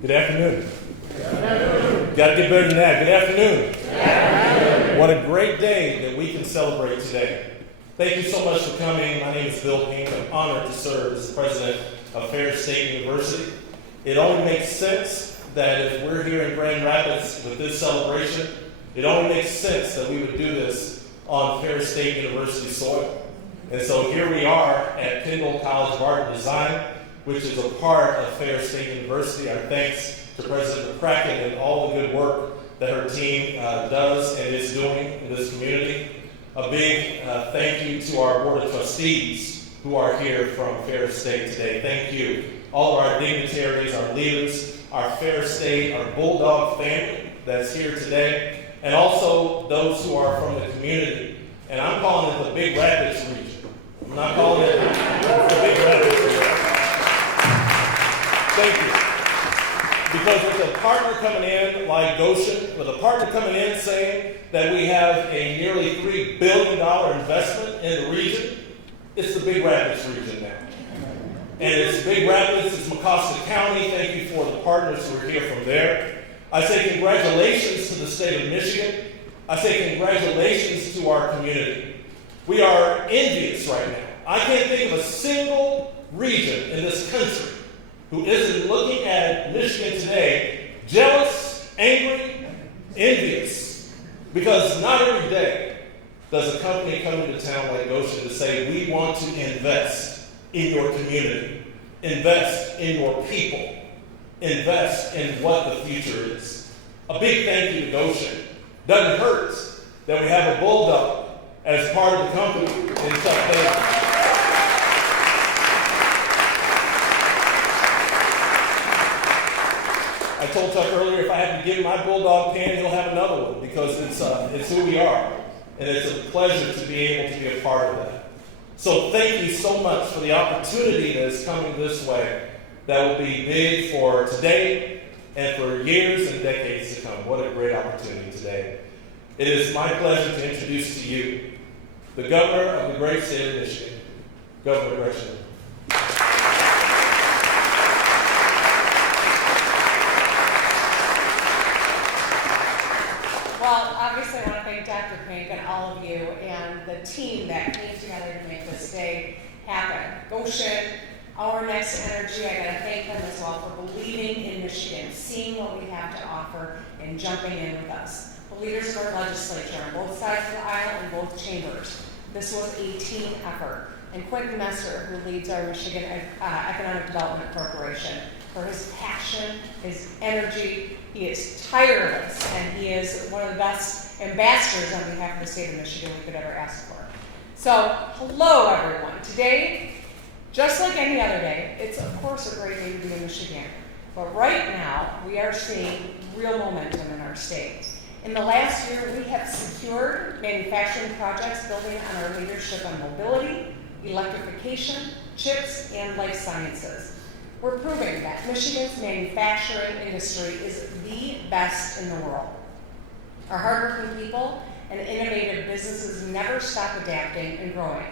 Good afternoon. Got to get better than that. Good afternoon. What a great day that we can celebrate today. Thank you so much for coming. My name is Bill Pink. I'm honored to serve as president of Ferris State University. It only makes sense that if we're here in Grand Rapids with this celebration, it only makes sense that we would do this on Ferris State University soil. And so here we are at Kendall College of Art and Design, which is a part of Ferris State University. Our thanks to President McCracken and all the good work that her team does and is doing in this community. A big thank you to our Board of Trustees who are here from Ferris State today. Thank you. All of our dignitaries, our leaders, our Ferris State, our Bulldog family that's here today, and also those who are from the community. And I'm calling it the Big Rapids region. I'm not calling it the Big Rapids region. Thank you. Because with a partner coming in like Goshen, with a partner coming in saying that we have a nearly $3 billion investment in the region, it's the Big Rapids region now. And it's Big Rapids, it's Mecosta County. Thank you for the partners who are here from there. I say congratulations to the state of Michigan. I say congratulations to our community. We are envious right now. I can't think of a single region in this country who isn't looking at Michigan today jealous, angry, envious. Because not every day does a company come into town like Goshen to say, we want to invest in your community, invest in your people, invest in what the future is. A big thank you to Goshen. Doesn't hurt that we have a Bulldog as part of the company in Chuck Davis. I told Chuck earlier if I have to give him my Bulldog pan, he'll have another one because it's who we are. And it's a pleasure to be able to be a part of that. So thank you so much for the opportunity that is coming this way that will be big for today and for years and decades to come. What a great opportunity today. It is my pleasure to introduce to you the governor of the great state of Michigan, Governor Goshen. Well, obviously I want to thank Dr. Pink and all of you and the team that came together to make this day happen. Goshen, Our Next Energy, I got to thank them as well for believing in Michigan, seeing what we have to offer, and jumping in with us. The leaders of our legislature on both sides of the aisle and both chambers. This was a team effort. And Quentin Messer, who leads our Michigan Economic Development Corporation, for his passion, his energy. He is tireless, and he is one of the best ambassadors on behalf of the state of Michigan we could ever ask for. So, hello everyone. Today, just like any other day, it's of course a great day to be in Michigan. But right now, we are seeing real momentum in our state. In the last year, we have secured manufacturing projects building on our leadership on mobility, electrification, chips, and life sciences. We're proving that Michigan's manufacturing industry is the best in the world. Our hardworking people and innovative businesses never stop adapting and growing.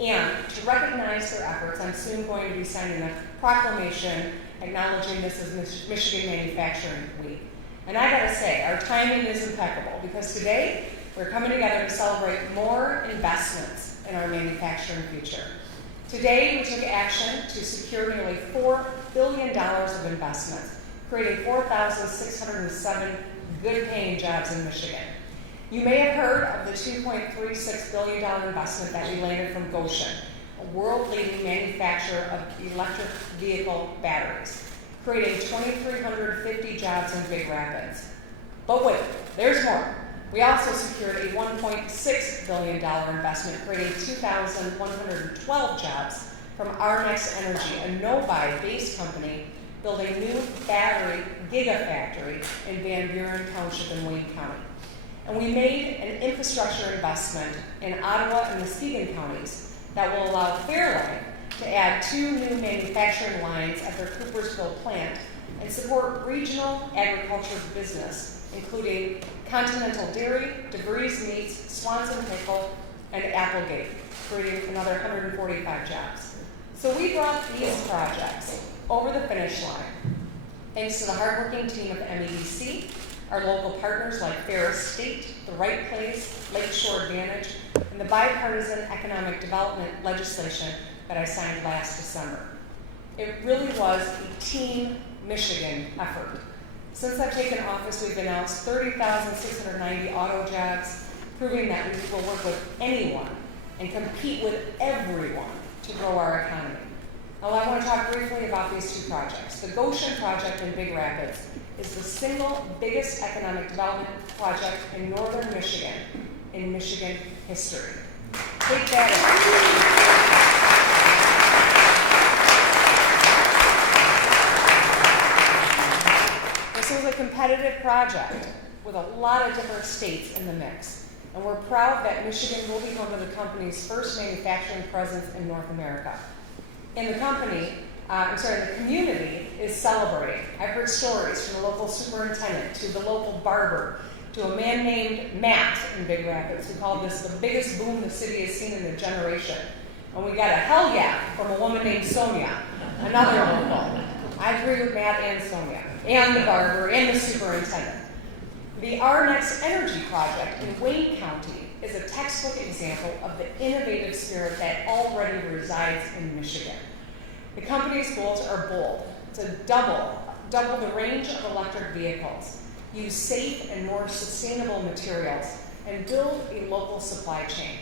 And to recognize their efforts, I'm soon going to be signing a proclamation acknowledging this as Michigan Manufacturing Week. And I gotta say, our timing is impeccable because today we're coming together to celebrate more investments in our manufacturing future. Today we took action to secure nearly $4 billion of investments, creating 4,607 good-paying jobs in Michigan. You may have heard of the $2.36 billion investment that we landed from Goshen, a world-leading manufacturer of electric vehicle batteries, creating 2,350 jobs in Big Rapids. But wait, there's more. We also secured a $1.6 billion investment, creating 2,112 jobs from Our Next Energy, a Novi-based company building new battery gigafactory in Van Buren Township in Wayne County. And we made an infrastructure investment in Ottawa and Muskegon counties that will allow Fairline to add 2 new manufacturing lines at their Coopersville plant and support regional agriculture business, including Continental Dairy, DeVries Meats, Swanson Pickle, and Applegate, creating another 145 jobs. So we brought these projects over the finish line Thanks to the hardworking team of MEDC, our local partners like Ferris State, The Right Place, Lakeshore Advantage, and the bipartisan economic development legislation that I signed last December. It really was a Team Michigan effort. Since I've taken office, we've announced 30,690 auto jobs, proving that we will work with anyone and compete with everyone to grow our economy. Now, I want to talk briefly about these two projects. The Goshen project in Big Rapids is the single biggest economic development project in northern Michigan in Michigan history. Take that in. This was a competitive project with a lot of different states in the mix. And we're proud that Michigan will be home to the company's first manufacturing presence in North America. And the community is celebrating. I've heard stories from the local superintendent to the local barber to a man named Matt in Big Rapids who called this the biggest boom the city has seen in a generation. And we got a hell yeah from a woman named Sonia, another local. I agree with Matt and Sonia, and the barber, and the superintendent. The Our Next Energy project in Wayne County is a textbook example of the innovative spirit that already resides in Michigan. The company's goals are bold: to double the range of electric vehicles, use safe and more sustainable materials, and build a local supply chain.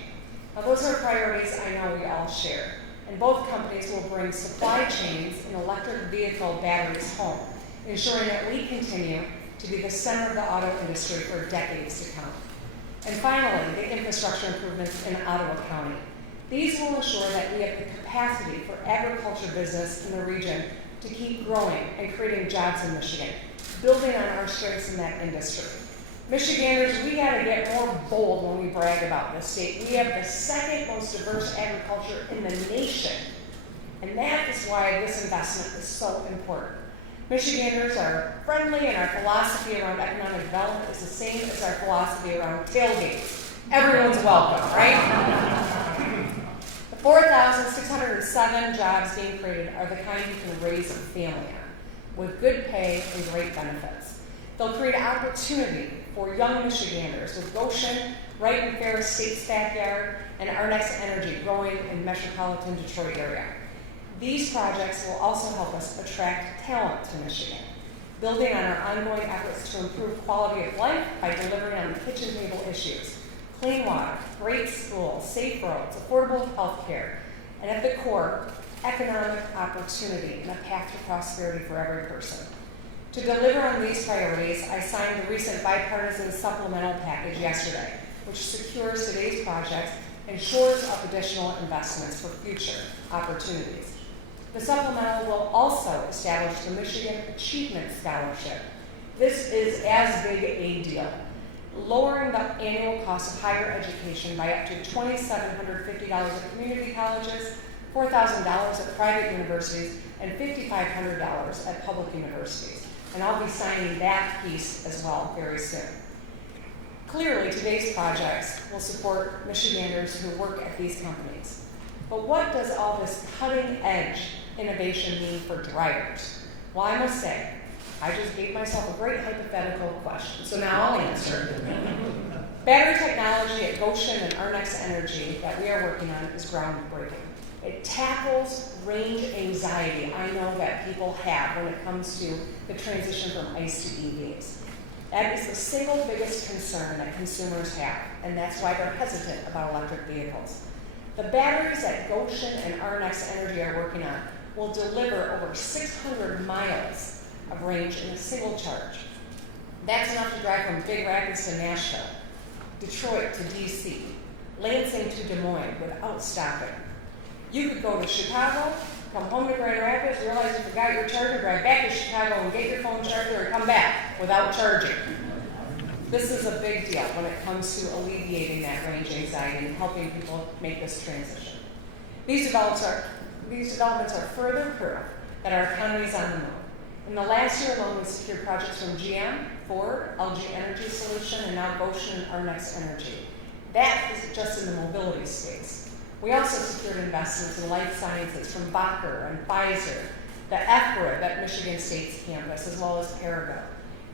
Now, those are priorities I know we all share, and both companies will bring supply chains and electric vehicle batteries home, ensuring that we continue to be the center of the auto industry for decades to come. And finally, the infrastructure improvements in Ottawa County. These will ensure that we have the capacity for agriculture business in the region to keep growing and creating jobs in Michigan, building on our strengths in that industry. Michiganders, we gotta get more bold when we brag about this state. We have the second most diverse agriculture in the nation, and that is why this investment is so important. Michiganders are friendly, and our philosophy around economic development is the same as our philosophy around tailgates. Everyone's welcome, right? The 4,607 jobs being created are the kind you can raise a family on, with good pay and great benefits. They'll create opportunity for young Michiganders, with Goshen right in Ferris State's backyard and Our Next Energy growing in metropolitan Detroit area. These projects will also help us attract talent to Michigan, building on our ongoing efforts to improve quality of life by delivering on the kitchen table issues: clean water, great schools, safe roads, affordable health care, and at the core, economic opportunity and a path to prosperity for every person. To deliver on these priorities, I signed the recent bipartisan supplemental package yesterday, which secures today's projects and shores up additional investments for future opportunities. The supplemental will also establish the Michigan Achievement Scholarship. This is as big a deal, lowering the annual cost of higher education by up to $2,750 at community colleges, $4,000 at private universities, and $5,500 at public universities. And I'll be signing that piece as well very soon. Clearly, today's projects will support Michiganders who work at these companies. But what does all this cutting-edge innovation mean for drivers? Well, I must say, I just gave myself a great hypothetical question, so now I'll answer. Battery technology at Goshen and Our Next Energy that we are working on is groundbreaking. It tackles range anxiety I know that people have when it comes to the transition from ICE to EVs. That is the single biggest concern that consumers have, and that's why they're hesitant about electric vehicles. The batteries that Goshen and Our Next Energy are working on will deliver over 600 miles of range in a single charge. That's enough to drive from Big Rapids to Nashville, Detroit to DC, Lansing to Des Moines without stopping. You could go to Chicago, come home to Grand Rapids, realize you forgot your charger, drive back to Chicago and get your phone charger, or come back without charging. This is a big deal when it comes to alleviating that range anxiety and helping people make this transition. These developments are further proof that our economy is on the move. In the last year alone, we secured projects from GM, Ford, LG Energy Solution, and now Goshen and Our Next Energy. That is just in the mobility space. We also secured investments in life sciences from Bacher and Pfizer, the F-Grid at Michigan State's campus, as well as Parago.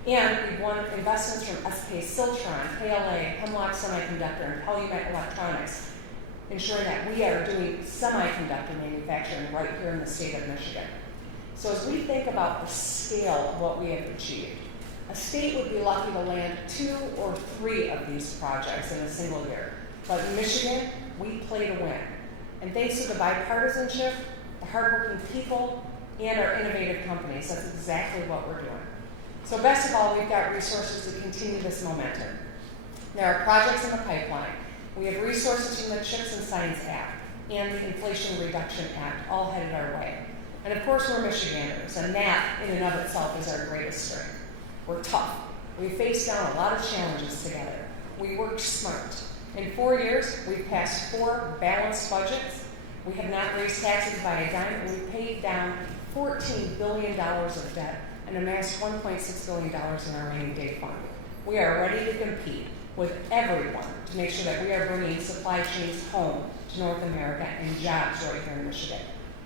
And we've won investments from SK Siltron, KLA, Hemlock Semiconductor, and Calumet Electronics, ensuring that we are doing semiconductor manufacturing right here in the state of Michigan. So as we think about the scale of what we have achieved, a state would be lucky to land 2 or 3 of these projects in a single year. But in Michigan, we play to win. And thanks to the bipartisanship, the hardworking people, and our innovative companies, that's exactly what we're doing. So best of all, we've got resources to continue this momentum. There are projects in the pipeline. We have resources from the CHIPS and Science Act and the Inflation Reduction Act all headed our way. And of course, we're Michiganders, and that in and of itself is our greatest strength. We're tough. We faced down a lot of challenges together. We worked smart. In 4 years, we've passed 4 balanced budgets. We have not raised taxes by a dime, and we paid down $14 billion of debt and amassed $1.6 billion in our rainy day fund. We are ready to compete with everyone to make sure that we are bringing supply chains home to North America and jobs right here in Michigan.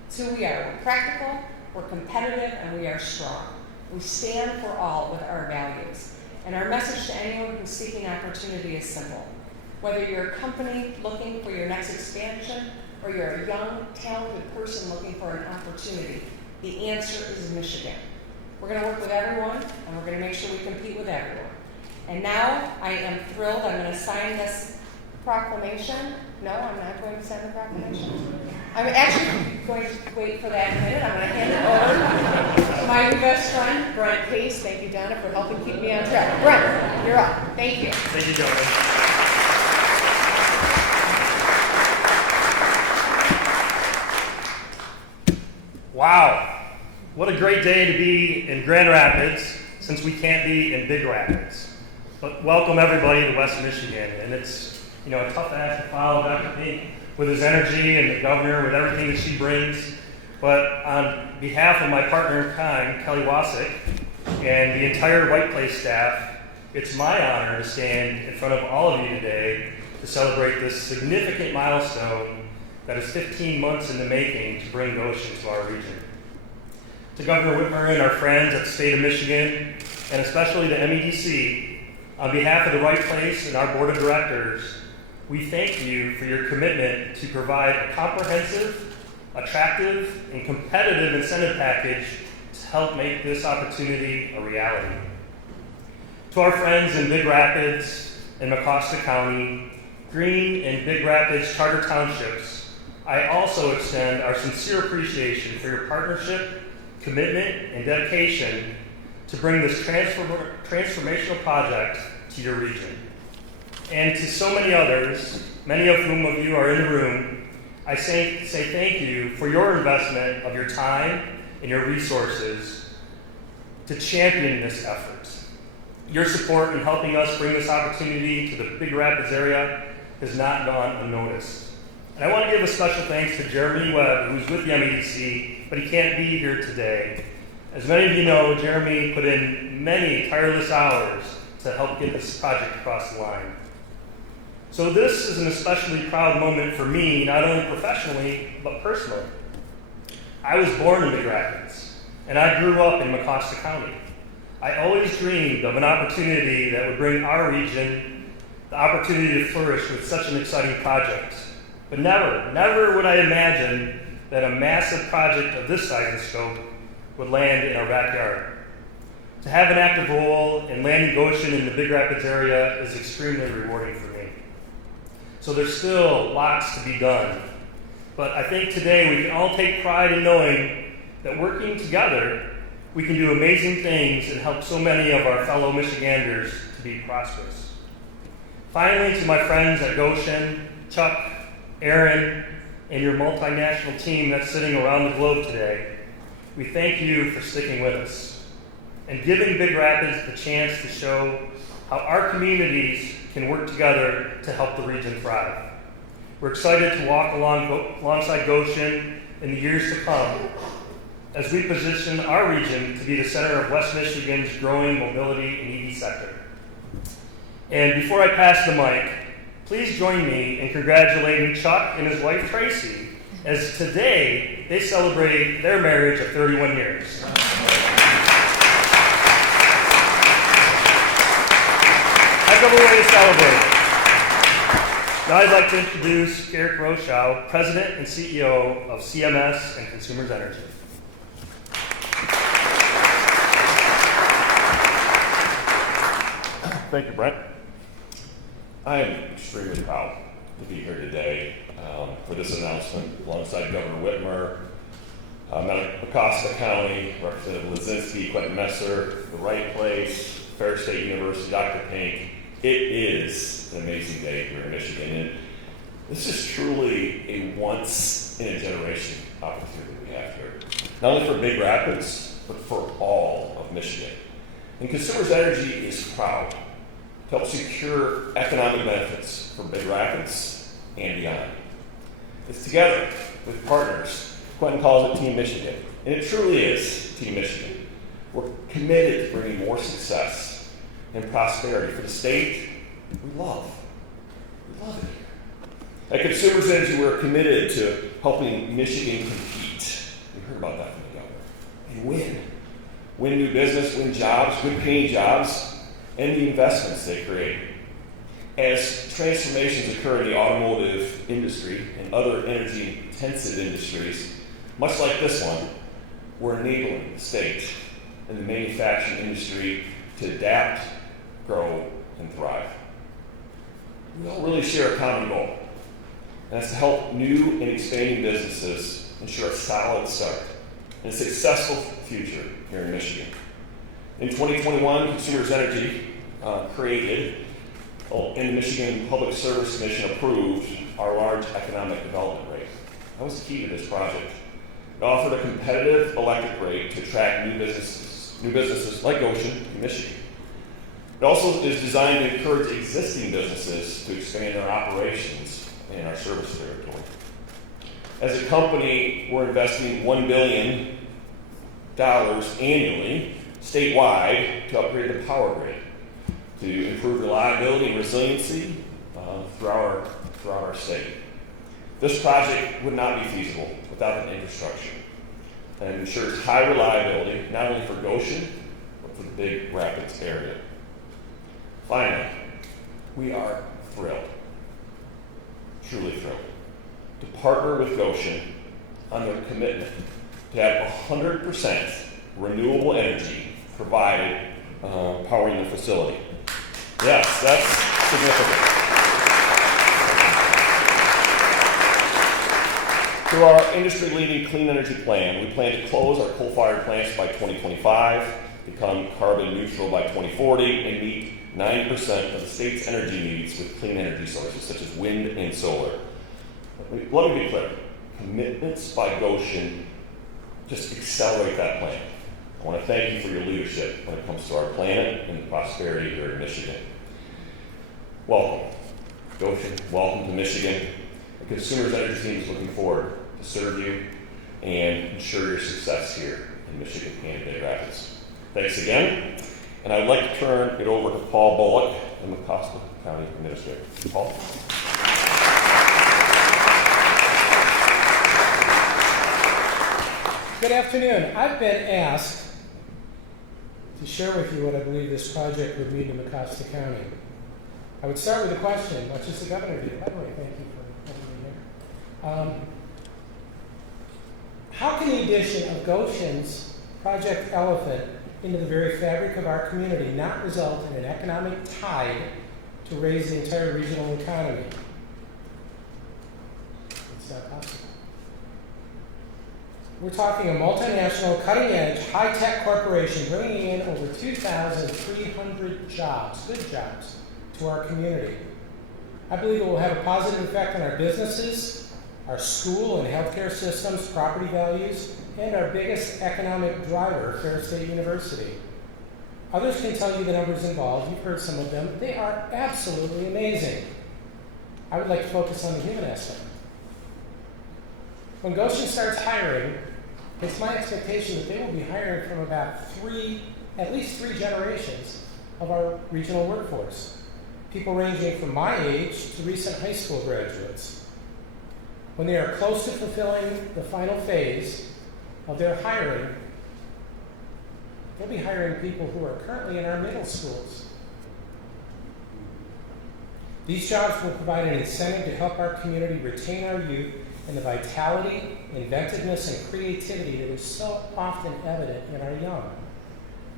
It's who we are. We're practical, we're competitive, and we are strong. We stand for all with our values. And our message to anyone who's seeking opportunity is simple. Whether you're a company looking for your next expansion or you're a young, talented person looking for an opportunity, the answer is Michigan. We're going to work with everyone, and we're going to make sure we compete with everyone. And now I am thrilled. I'm going to sign this proclamation. No, I'm not going to sign the proclamation. I'm actually going to wait for that in a minute. I'm going to hand it over to my new best friend, Brent Case. Thank you, Donna, for helping keep me on track. Brent, you're up. Thank you. Thank you, Donna. Wow, what a great day to be in Grand Rapids, since we can't be in Big Rapids. But welcome everybody to West Michigan, and it's a tough act to follow Dr. Pink with his energy and the governor with everything that she brings. But on behalf of my partner in crime, Kelly Wasik, and the entire White Place staff, it's my honor to stand in front of all of you today to celebrate this significant milestone that is 15 months in the making to bring Goshen to our region. To Governor Whitmer and our friends at the state of Michigan, and especially the MEDC, on behalf of the Right Place and our board of directors, we thank you for your commitment to provide a comprehensive, attractive, and competitive incentive package to help make this opportunity a reality. To our friends in Big Rapids and Mecosta County, Green and Big Rapids charter townships, I also extend our sincere appreciation for your partnership, commitment, and dedication to bring this transformational project to your region. And to so many others, many of whom of you are in the room, I say thank you for your investment of your time and your resources to champion this effort. Your support in helping us bring this opportunity to the Big Rapids area has not gone unnoticed. And I want to give a special thanks to Jeremy Webb, who's with the MEDC, but he can't be here today. As many of you know, Jeremy put in many tireless hours to help get this project across the line. So this is an especially proud moment for me, not only professionally, but personally. I was born in Big Rapids, and I grew up in Mecosta County. I always dreamed of an opportunity that would bring our region the opportunity to flourish with such an exciting project. But never would I imagine that a massive project of this size and scope would land in our backyard. To have an active role in landing Goshen in the Big Rapids area is extremely rewarding for me. So there's still lots to be done. But I think today we can all take pride in knowing that working together, we can do amazing things and help so many of our fellow Michiganders to be prosperous. Finally, to my friends at Goshen, Chuck, Aaron, and your multinational team that's sitting around the globe today, we thank you for sticking with us and giving Big Rapids the chance to show how our communities can work together to help the region thrive. We're excited to walk alongside Goshen in the years to come as we position our region to be the center of West Michigan's growing mobility and EV sector. And before I pass the mic, please join me in congratulating Chuck and his wife Tracy, as today they celebrate their marriage of 31 years. That's a way to celebrate. Now I'd like to introduce Garrett Rochow, President and CEO of CMS and Consumers Energy. Thank you, Brent. I am extremely proud to be here today for this announcement alongside Governor Whitmer, Mecosta County, Representative Lazinski, Quentin Messer, The Right Place, Ferris State University, Dr. Pink. It is an amazing day here in Michigan, and this is truly a once-in-a-generation opportunity we have here. Not only for Big Rapids, but for all of Michigan. And Consumers Energy is proud to help secure economic benefits for Big Rapids and beyond. It's together with partners. Quentin calls it Team Michigan, and it truly is Team Michigan. We're committed to bringing more success and prosperity for the state we love. We love it here. At Consumers Energy, we're committed to helping Michigan compete. We heard about that from the governor. And win. Win new business, win jobs, good paying jobs, and the investments they create. As transformations occur in the automotive industry and other energy-intensive industries, much like this one, we're enabling the state and the manufacturing industry to adapt, grow, and thrive. We all really share a common goal, and that's to help new and expanding businesses ensure a solid start and a successful future here in Michigan. In 2021, Consumers Energy created, and the Michigan Public Service Commission approved our large economic development rate. That was the key to this project. It offered a competitive electric rate to attract new businesses like Goshen in Michigan. It also is designed to encourage existing businesses to expand their operations in our service territory. As a company, we're investing $1 billion annually statewide to upgrade the power grid, to improve reliability and resiliency throughout our state. This project would not be feasible without an infrastructure and ensures high reliability not only for Goshen, but for the Big Rapids area. Finally, we are thrilled, truly thrilled, to partner with Goshen on their commitment to have 100% renewable energy provided powering the facility. Yes, that's significant. Through our industry-leading clean energy plan, we plan to close our coal-fired plants by 2025, become carbon neutral by 2040, and meet 9% of the state's energy needs with clean energy sources such as wind and solar. Let me be clear. Commitments by Goshen just accelerate that plan. I want to thank you for your leadership when it comes to our planet and the prosperity here in Michigan. Welcome, Goshen. Welcome to Michigan. The Consumers Energy team is looking forward to serve you and ensure your success here in Michigan and Big Rapids. Thanks again. And I'd like to turn it over to Paul Bullock, the Mecosta County Administrator. Paul? Good afternoon. I've been asked to share with you what I believe this project would mean to Mecosta County. I would start with a question, much as the governor did. By the way, thank you for having me here. How can the addition of Goshen's Project Elephant into the very fabric of our community not result in an economic tide to raise the entire regional economy? It's not possible. We're talking a multinational, cutting-edge, high-tech corporation bringing in over 2,300 jobs, good jobs, to our community. I believe it will have a positive effect on our businesses, our school and healthcare systems, property values, and our biggest economic driver, Ferris State University. Others can tell you the numbers involved. You've heard some of them. They are absolutely amazing. I would like to focus on the human aspect. When Goshen starts hiring, it's my expectation that they will be hiring from about at least three generations of our regional workforce. People ranging from my age to recent high school graduates. When they are close to fulfilling the final phase of their hiring, they'll be hiring people who are currently in our middle schools. These jobs will provide an incentive to help our community retain our youth and the vitality, inventiveness, and creativity that is so often evident in our young.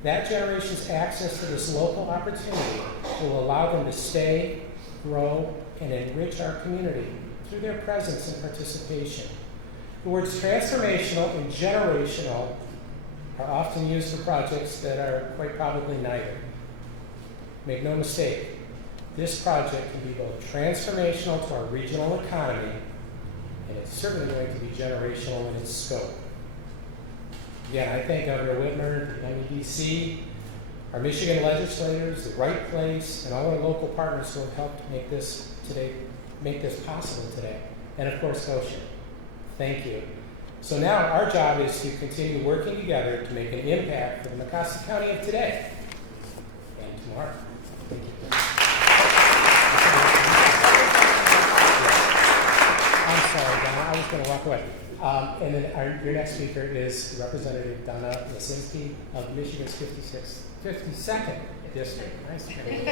That generation's access to this local opportunity will allow them to stay, grow, and enrich our community through their presence and participation. The words transformational and generational are often used for projects that are quite probably neither. Make no mistake, this project can be both transformational to our regional economy, and it's certainly going to be generational in its scope. Again, I thank Governor Whitmer, the MEDC, our Michigan legislators, the Right Place, and all our local partners who have helped make this possible today. And of course, Goshen. Thank you. So now our job is to continue working together to make an impact for the Mecosta County of today and tomorrow. Thank you. I'm sorry, Donna. I was going to walk away. And then your next speaker is Representative Donna Lasinski of Michigan's 52nd District. Nice to meet you. You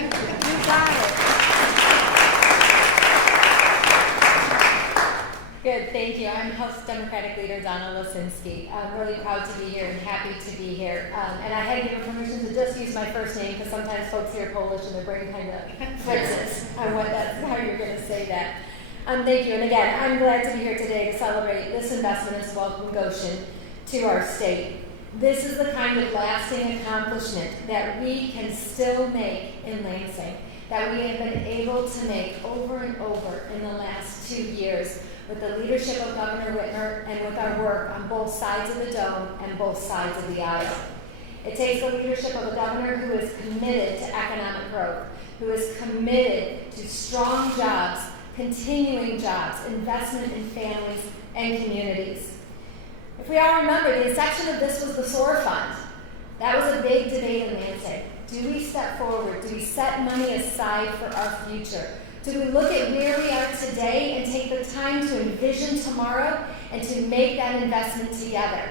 got it. Good, thank you. I'm House Democratic Leader Donna Lasinski. I'm really proud to be here and happy to be here. And I had given permission to just use my first name because sometimes folks hear Polish and their brain kind of fritzes on how you're going to say that. Thank you. And again, I'm glad to be here today to celebrate this investment as Welcome Goshen to our state. This is the kind of lasting accomplishment that we can still make in Lansing, that we have been able to make over and over in the last 2 years with the leadership of Governor Whitmer and with our work on both sides of the dome and both sides of the aisle. It takes the leadership of a governor who is committed to economic growth, who is committed to strong jobs, continuing jobs, investment in families and communities. If we all remember, the inception of this was the SOAR Fund. That was a big debate in Lansing. Do we step forward? Do we set money aside for our future? Do we look at where we are today and take the time to envision tomorrow and to make that investment together?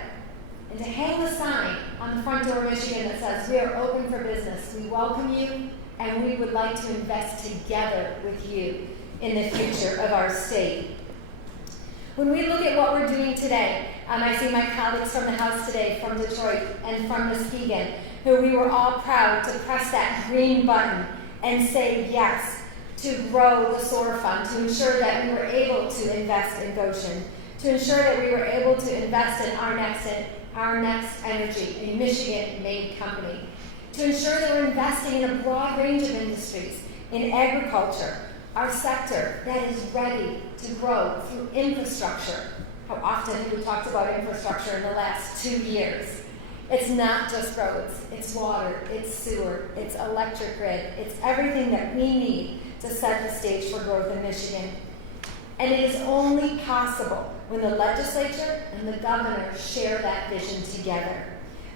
And to hang the sign on the front door of Michigan that says, we are open for business, we welcome you, and we would like to invest together with you in the future of our state. When we look at what we're doing today, I see my colleagues from the House today, from Detroit and from Muskegon, who we were all proud to press that green button and say yes to grow the SOAR Fund, to ensure that we were able to invest in Goshen, to ensure that we were able to invest in our next energy, a Michigan-made company, to ensure that we're investing in a broad range of industries, in agriculture, our sector that is ready to grow through infrastructure. How often have we talked about infrastructure in the last 2 years? It's not just roads, it's water, it's sewer, it's electric grid, it's everything that we need to set the stage for growth in Michigan. And it is only possible when the legislature and the governor share that vision together.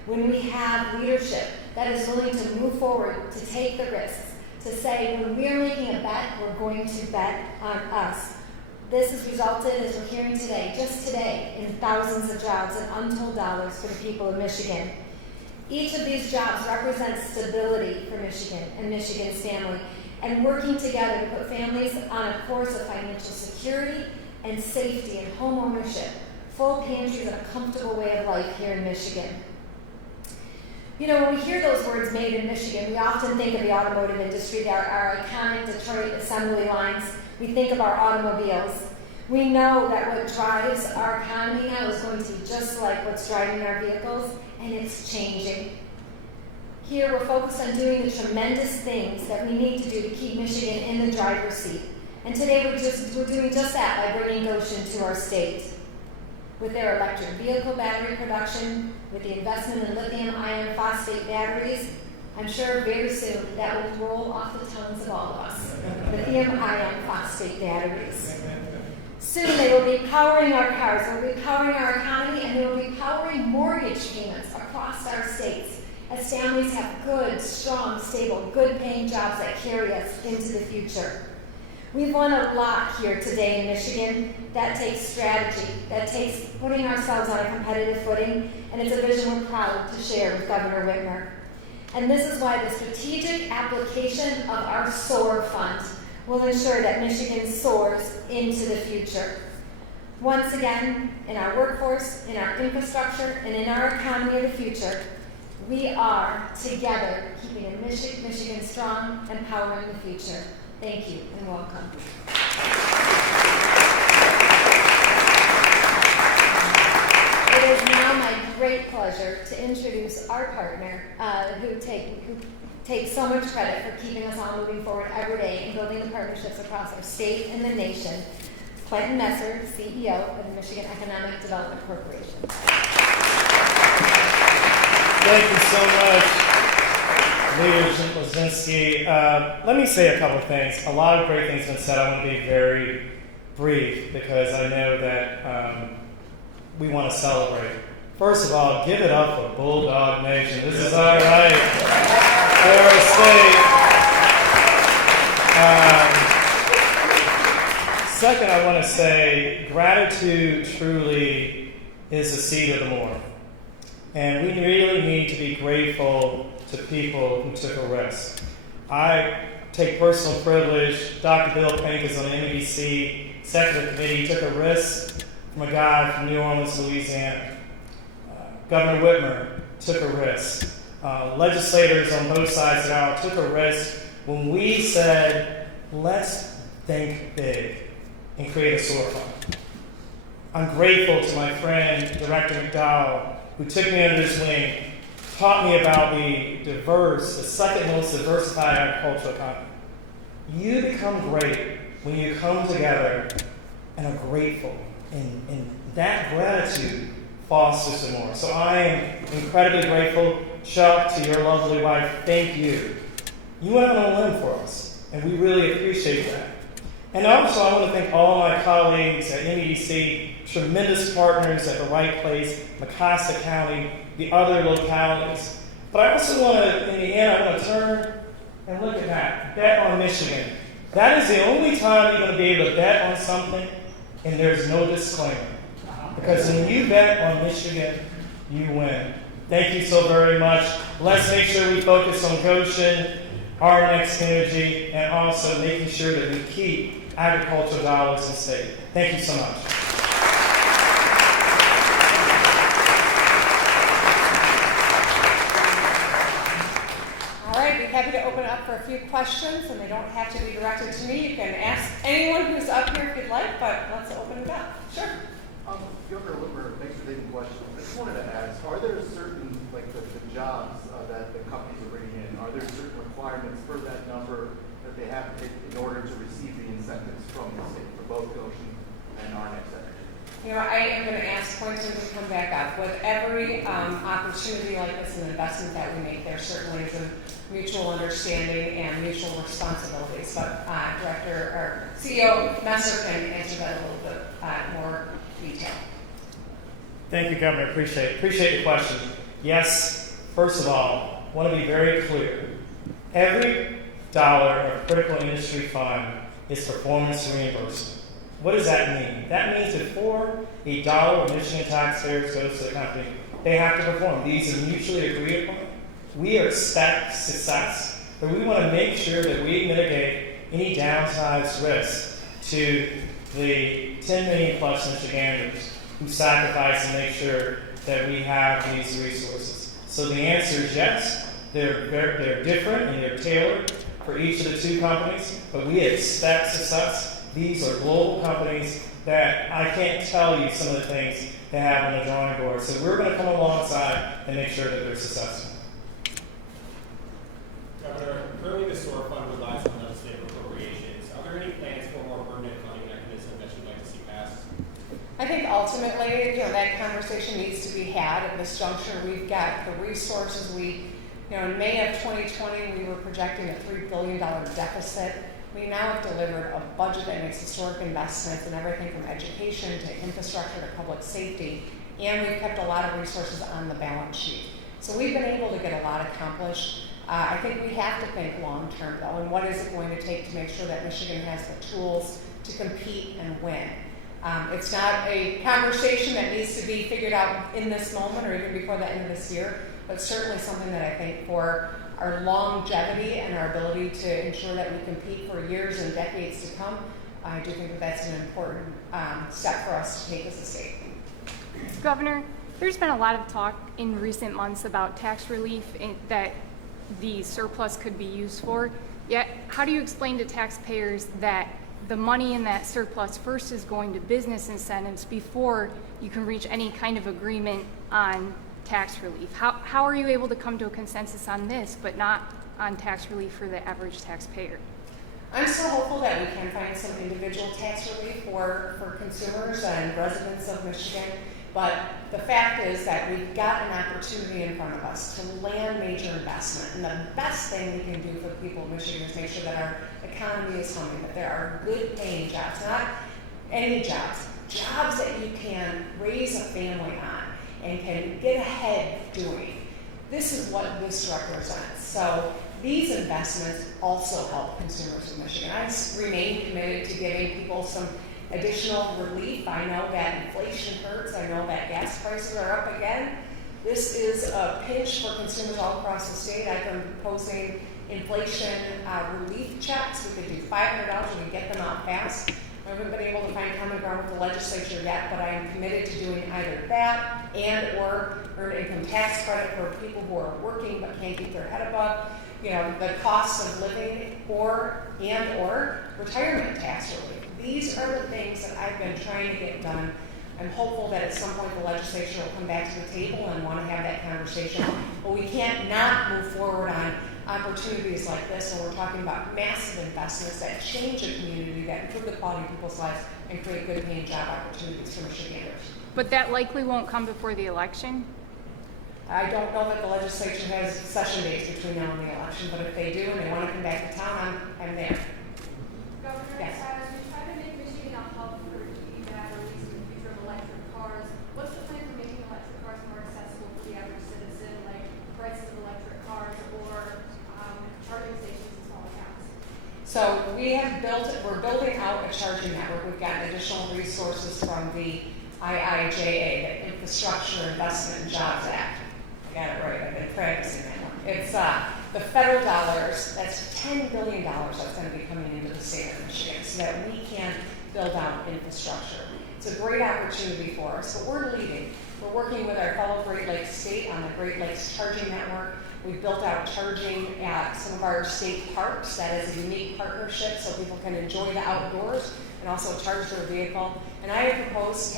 When we have leadership that is willing to move forward, to take the risks, to say when we're making a bet, we're going to bet on us. This has resulted, as we're hearing today, just today, in thousands of jobs and untold dollars for the people of Michigan. Each of these jobs represents stability for Michigan and Michigan's family, and working together to put families on a course of financial security and safety and home ownership, full pantries, and a comfortable way of life here in Michigan. You know, when we hear those words, made in Michigan, we often think of the automotive industry, our iconic Detroit assembly lines. We think of our automobiles. We know that what drives our economy now is going to be just like what's driving our vehicles, and it's changing. Here we're focused on doing the tremendous things that we need to do to keep Michigan in the driver's seat. And today we're doing just that by bringing Goshen to our state. With their electric vehicle battery production, with the investment in lithium iron phosphate batteries, I'm sure very soon that will roll off the tongues of all of us. Lithium iron phosphate batteries. Soon they will be powering our cars, they will be powering our economy, and they will be powering mortgage payments across our states as families have good, strong, stable, good-paying jobs that carry us into the future. We've won a lot here today in Michigan. That takes strategy. That takes putting ourselves on a competitive footing, and it's a vision we're proud to share with Governor Whitmer. And this is why the strategic application of our SOAR fund will ensure that Michigan soars into the future. Once again, in our workforce, in our infrastructure, and in our economy of the future, we are together keeping a Michigan strong and powering the future. Thank you and welcome. It is now my great pleasure to introduce our partner who takes so much credit for keeping us all moving forward every day and building the partnerships across our state and the nation. Clinton Messer, CEO of the Michigan Economic Development Corporation. Thank you so much, Leader Lazinski. Let me say a couple of things. A lot of great things have been said. I want to be very brief because I know that we want to celebrate. First of all, give it up for Bulldog Nation. This is all right. Ferris State. Second, I want to say gratitude truly is the seed of the morning. And we really need to be grateful to people who took a risk. I take personal privilege. Dr. Bill Pink is on the MEDC Executive Committee. He took a risk from a guy from New Orleans, Louisiana. Governor Whitmer took a risk. Legislators on both sides of the aisle took a risk when we said, let's think big and create a SOAR fund. I'm grateful to my friend, Director McDowell, who took me under his wing, taught me about the second most diversified agricultural economy. You become great when you come together and are grateful, and that gratitude fosters some more. So I am incredibly grateful. Chuck, to your lovely wife, thank you. You went on a limb for us, and we really appreciate that. And also, I want to thank all my colleagues at MEDC, tremendous partners at the right place, Mecosta County, the other localities. But I also want to, in the end, I want to turn and look at that. Bet on Michigan. That is the only time you're going to be able to bet on something, and there's no disclaimer. Because when you bet on Michigan, you win. Thank you so very much. Let's make sure we focus on Goshen, our next energy, and also making sure that we keep agricultural dollars in state. Thank you so much. All right, we're happy to open up for a few questions, and they don't have to be directed to me. You can ask anyone who's up here if you'd like, but let's open it up. Sure. Governor Whitmer, thanks for taking the question. I just wanted to ask, are there certain, like the jobs that the companies are bringing in, are there certain requirements for that number that they have to hit in order to receive the incentives from the state for both Goshen and our next energy? You know, I am going to ask Quentin to come back up. With every opportunity like this, an investment that we make, there certainly is a mutual understanding and mutual responsibilities. But CEO Messer can answer that a little bit more detail. Thank you, Governor. Appreciate the question. Yes, first of all, I want to be very clear. Every dollar of critical industry fund is performance reimbursement. What does that mean? That means that for a dollar of Michigan taxpayers goes to the company, they have to perform. These are mutually agreed upon. We expect success, but we want to make sure that we mitigate any downside risk to the 10 million plus Michiganders who sacrifice and make sure that we have these resources. So the answer is yes. They're different and they're tailored for each of the two companies, but we expect success. These are global companies that I can't tell you some of the things they have on the drawing board. So we're going to come alongside and make sure that they're successful. Governor, currently the SOAR fund relies on legislative appropriations. Are there any plans for a more permanent funding mechanism that you'd like to see passed? I think ultimately, that conversation needs to be had at this juncture. We've got the resources. In May of 2020, we were projecting a $3 billion deficit. We now have delivered a budget that makes historic investments in everything from education to infrastructure to public safety, and we've kept a lot of resources on the balance sheet. So we've been able to get a lot accomplished. I think we have to think long-term though, and what is it going to take to make sure that Michigan has the tools to compete and win. It's not a conversation that needs to be figured out in this moment or even before the end of this year, but certainly something that I think for our longevity and our ability to ensure that we compete for years and decades to come, I do think that that's an important step for us to take as a state. Governor, there's been a lot of talk in recent months about tax relief that the surplus could be used for. Yet, how do you explain to taxpayers that the money in that surplus first is going to business incentives before you can reach any kind of agreement on tax relief? How are you able to come to a consensus on this, but not on tax relief for the average taxpayer? I'm still hopeful that we can find some individual tax relief for consumers and residents of Michigan, but the fact is that we've got an opportunity in front of us to land major investment, and the best thing we can do for the people of Michigan is make sure that our economy is humming, that there are good paying jobs, not any jobs, jobs that you can raise a family on and can get ahead doing. This is what this represents. So these investments also help consumers of Michigan. I remain committed to giving people some additional relief. I know that inflation hurts. I know that gas prices are up again. This is a pinch for consumers all across the state. I've been proposing inflation relief checks. We could do $500. We could get them out fast. I haven't been able to find common ground with the legislature yet, but I am committed to doing either that and or earned income tax credit for people who are working but can't keep their head above, the cost of living or retirement tax relief. These are the things that I've been trying to get done. I'm hopeful that at some point the legislature will come back to the table and want to have that conversation. But we can't not move forward on opportunities like this when we're talking about massive investments that change a community, that improve the quality of people's lives, and create good paying job opportunities for Michiganders. But that likely won't come before the election? I don't know that the legislature has session dates between now and the election, but if they do and they want to come back to town, I'm there. Governor, yes. As we try to make Michigan a hub for EV batteries and the future of electric cars, what's the plan for making electric cars more accessible for the average citizen, like prices of electric cars or charging stations in small towns? So we're building out a charging network. We've got additional resources from the IIJA, the Infrastructure Investment and Jobs Act. I got it right, I've been practicing that one. It's the federal dollars, that's $10 billion that's going to be coming into the state of Michigan so that we can build out infrastructure. It's a great opportunity for us, but we're leading. We're working with our fellow Great Lakes state on the Great Lakes Charging Network. We've built out charging at some of our state parks. That is a unique partnership so people can enjoy the outdoors and also charge their vehicle. And I have proposed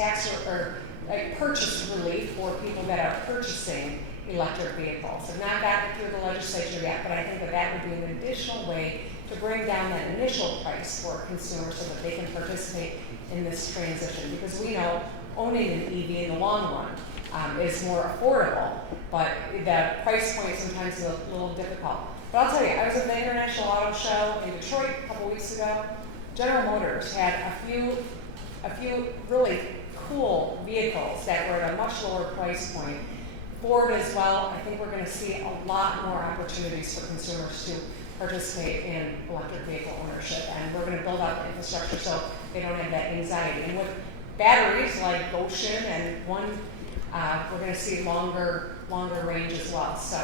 purchase relief for people that are purchasing electric vehicles. I've not gotten it through the legislature yet, but I think that would be an additional way to bring down that initial price for consumers so that they can participate in this transition. Because we know owning an EV in the long run is more affordable, but the price point sometimes is a little difficult. But I'll tell you, I was at the International Auto Show in Detroit a couple weeks ago. General Motors had a few really cool vehicles that were at a much lower price point. Ford as well. I think we're going to see a lot more opportunities for consumers to participate in electric vehicle ownership, and we're going to build out the infrastructure so they don't have that anxiety. And with batteries like Goshen and we're going to see longer range as well. So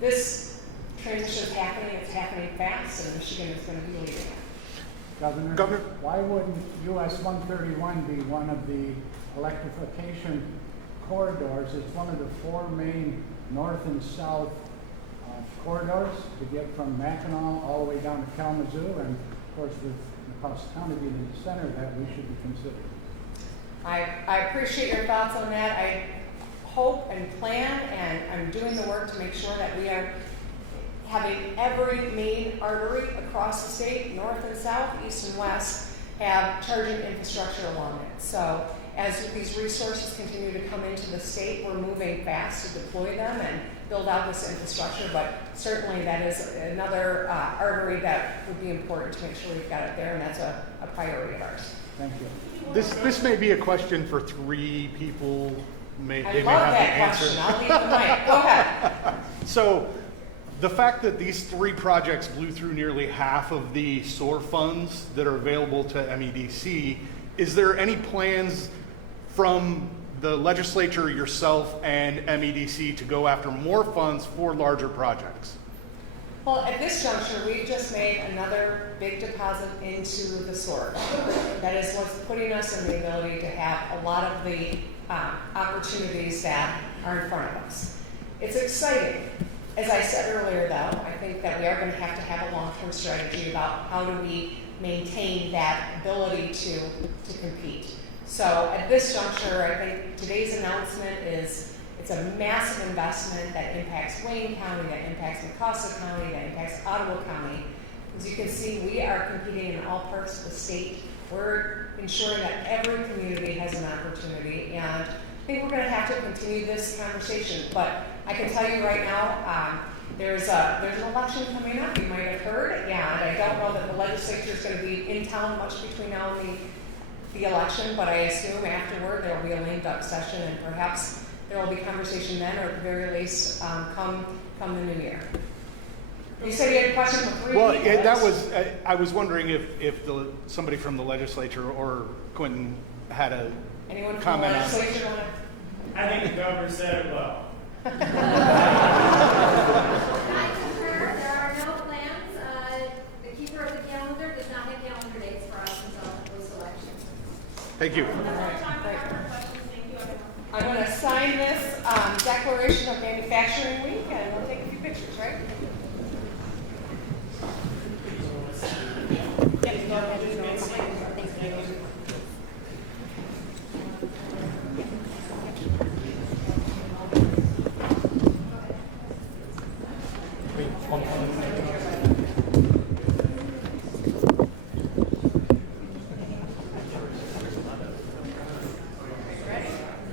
this transition is happening. It's happening fast, and Michigan is going to be leading it. Governor, why wouldn't US 131 be one of the electrification corridors? It's one of the four main north and south corridors to get from Mackinac all the way down to Kalamazoo, and of course with Naposton County being in the center, that we should be considering. I appreciate your thoughts on that. I hope and plan, and I'm doing the work to make sure that we are having every main artery across the state, north and south, east and west, have charging infrastructure along it. So as these resources continue to come into the state, we're moving fast to deploy them and build out this infrastructure, but certainly that is another artery that would be important to make sure we've got it there, and that's a priority of ours. Thank you. This may be a question for three people. I love that question. I'll leave the mic. Go ahead. So, The fact that these 3 projects blew through nearly half of the SOAR funds that are available to MEDC, is there any plans from the legislature, yourself, and MEDC to go after more funds for larger projects? Well, at this juncture, we've just made another big deposit into the SOAR. That is what's putting us in the ability to have a lot of the opportunities that are in front of us. It's exciting. As I said earlier, though, I think that we are going to have a long-term strategy about how do we maintain that ability to compete. So at this juncture, I think today's announcement is it's a massive investment that impacts Wayne County, that impacts Mecosta County, that impacts Ottawa County. As you can see, we are competing in all parts of the state. We're ensuring that every community has an opportunity, and I think we're going to have to continue this conversation. But I can tell you right now, there's an election coming up. You might have heard, and I don't know that the legislature is going to be in town much between now and the election, but I assume afterward there will be a lame duck session, and perhaps there will be conversation then, or at the very least, come the new year. You said you had a question for 3 Well, people. I was wondering if somebody from the legislature or Quentin had a Anyone from the comment on it. legislature want I think the governor said it well. I concur, there are no plans. The keeper of the calendar does not have calendar dates for us until post-election. Thank you. That's all the time we have for questions. Thank you, everyone. I'm going to sign this Declaration of Manufacturing Week, and we'll take a few pictures, right? Yes, go ahead. Thank you.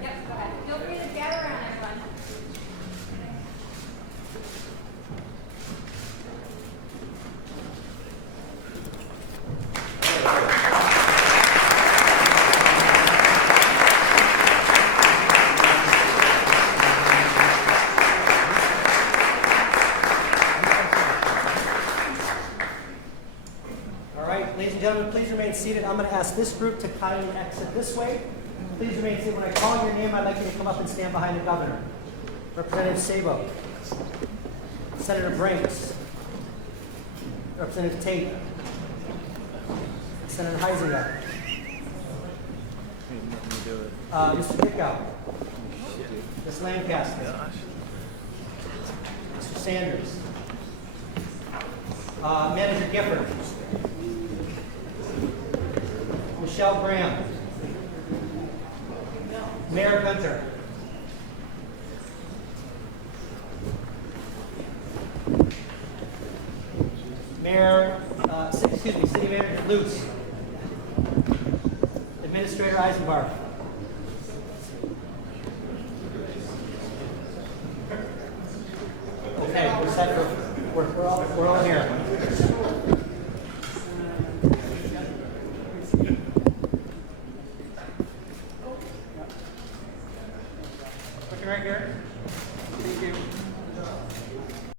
Yep, go ahead. Feel free to gather around, everyone. All right, ladies and gentlemen, please remain seated. I'm going to ask this group to kindly exit this way. Please remain seated. When I call your name, I'd like you to come up and stand behind the governor. Representative Sabo, Senator Brinks, Representative Tate, Senator Heisinger, Mr. Dickow, Ms. Lancaster, Mr. Sanders, Manager Gifford, Michelle Graham, Mayor Gunter, City Manager Luce, Administrator Eisenbarth, okay, we're set for, we're all here. Looking right here.